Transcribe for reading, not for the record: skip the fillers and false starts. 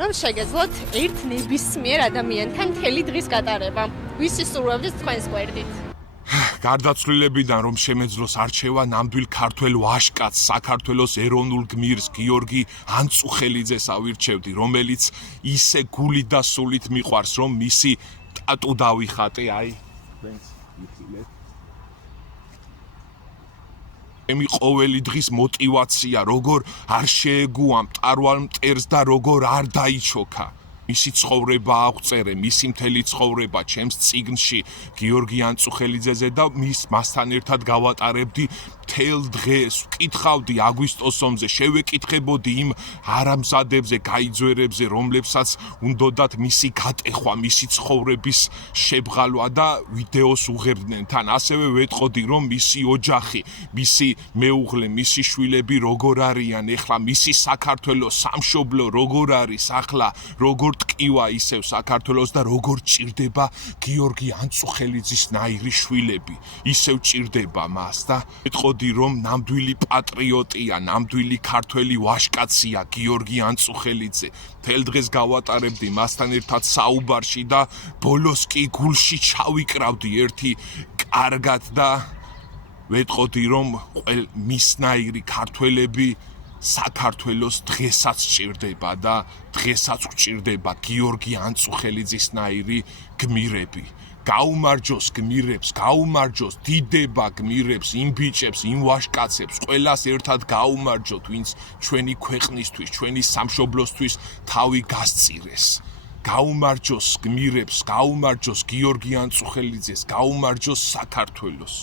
რომ შეგეძლოთ ერთ ნებისმიერ ადამიანთან მთელი დღის გატარება. ვისი სურვებდეს თქვენს გვერდით? გარდაცვლილებიდან რომ შემეძლოს არჩევა ნამდვილ ქართველ ვაჟკაცს, საქართველოს ეროვნულ გმირს გიორგი ანწუხელიძეს ავირჩევდი, რომელიც ისე გულით და სულით მიყვარს, რომ მისი ტატუ დავიხატე, აი, თქვენს იხილეთ. ემი ყოველი დღის მოტივაცია, როგორ არ შეეგუა მტარვალ მტერს და როგორ არ დაიჩოქა. მისი ცხოვრება აღწერე, მისი მთელი ცხოვრება ჩემს წიგნში გიორგი ანწუხელიძეზე და მასთან ერთად გავატარებდი მთელ დღეს, ვკითხავდი აგვისტოს ომზე, შევეკითხებოდი იმ არამზადებზე, გაიძვერებზე, რომლებსაც უნდოდათ მისი გატეხვა, მისი ცხოვრების შებრალვა და ვიდეოს უღებდნენ თან. ასევე ვეტყოდი, რომ მისი ოჯახი, მისი მეუღლე, მისი შვილები როგორ არიან ახლა, მისი საქართველოს სამშობლო როგორ არის ახლა, როგორ ტკივა ისევ საქართველოს და როგორ ჭირდება გიორგი ანწუხელიძის ნაირი შვილები. ისევ ჭირდება მას და ვეტყოდი, რომ ნამდვილი პატრიოტია, ნამდვილი ქართველი ვაჟკაცია გიორგი ანწუხელიძე. მთელ დღეს გავატარებდი მასთან ერთად საუბარში და ბოლოს კი გულში ჩავიკრავდი ერთი კარგად და ვეტყოდი, რომ მისნაირი ქართველები საქართველოს დღესაც ჭირდება და დღესაც გვჭირდება გიორგი ანწუხელიძის ნაირი გმირები. გაუმარჯოს გმირებს, გაუმარჯოს დიდება გმირებს, იმ ბიჭებს, იმ ვაჟკაცებს, ყველას ერთად გაუმარჯოთ, ვინც ჩვენი ქვეყნისთვის, ჩვენი სამშობლოსთვის თავი გასწირეს. გაუმარჯოს გმირებს, გაუმარჯოს გიორგი ანწუხელიძეს, გაუმარჯოს საქართველოს.